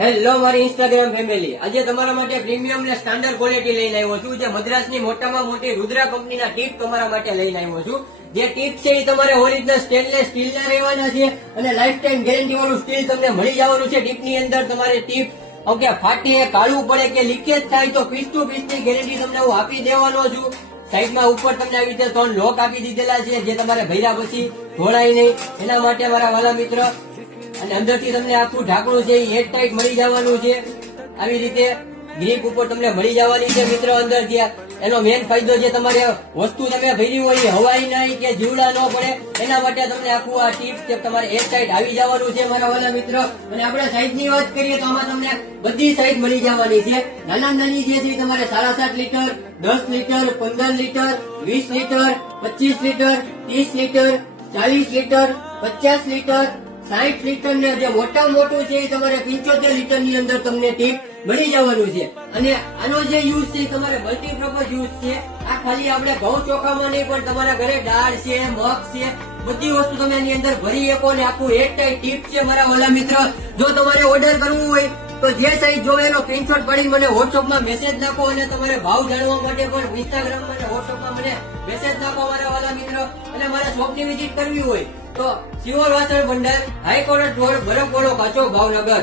Hello મારી Instagram family, આજે તમારા માટે પ્રીમિયમ ને સ્ટાન્ડર્ડ ક્વોલિટી લઈને આવ્યો છું. જે મદ્રાસની મોટામાં મોટી રુદ્રા કંપનીના ટીપ તમારા માટે લઈને આવ્યો છું. જે ટીપ છે એ તમારે ઓરિજિનલ સ્ટેનલેસ સ્ટીલના રહેવાના છે અને લાઈફ ટાઈમ ગેરંટી વાળું સ્ટીલ તમને મળી જવાનું છે. ટીપની અંદર તમારે ટીપ ઓકે ફાટી કાળું પડે કે લીકેજ થાય તો પીસ ટુ પીસ ની ગેરંટી તમને હું આપી દેવાનો છું. સાઈડમાં ઉપર તમને આવી રીતે 3 લોક આપી દીધેલા છે, જે તમારે ભર્યા પછી ઢોળાય નહીં એના માટે મારા વાલા મિત્ર. અને અંદરથી તમને આખું ઢાંકણું છે એ એર ટાઈટ મળી જવાનું છે. આવી રીતે ગ્રીપ ઉપર તમને મળી જવાની છે મિત્રો. અંદર જે એનો મેઇન ફાયદો છે, તમારે વસ્તુ તમે ભરી હોય હવાઈ નહીં કે જીવડા ન પડે એના માટે તમને આખું આ ટીપ કે તમારે એર ટાઈટ આવી જવાનું છે મારા વાલા મિત્રો. અને આપણે સાઈઝ ની વાત કરીએ તો આમાં તમને બધી સાઈઝ મળી જવાની છે. નાની જે છે તમારે 7.5 litre, 10 litre, 15 litre, 20 litre, 25 litre, 30 litre, 40 litre, 50 litre, 60 litre ને જે મોટા મોટું છે એ તમારે 75 લીટર ની અંદર તમને ટીપ મળી જવાનું છે. અને આનો જે યુઝ છે તમારે મલ્ટીપર્પઝ યુઝ છે. આ ખાલી આપણે ઘઉં ચોખામાં નહીં પણ તમારા ઘરે દાળ છે, મગ છે, બધી વસ્તુ તમે એની અંદર ભરી શકો. ને આખું એર ટાઈટ ટીપ છે મારા વાલા મિત્ર. જો તમારે ઓર્ડર કરવું હોય તો જે સાઈઝ જોવે એનો સ્ક્રીનશોટ પાડી મને વોટ્સઅપમાં મેસેજ નાખો. અને તમારે ભાવ જાણવા માટે પણ ઇન્સ્ટાગ્રામ અને વોટ્સઅપમાં મને મેસેજ નાખો મારા વાલા મિત્રો. અને મારા શોપની વિઝિટ કરવી હોય તો શિવર વાસણ ભંડાર, હાઈકોર્ટ રોડ, બરફવાળો કાચો, ભાવનગર.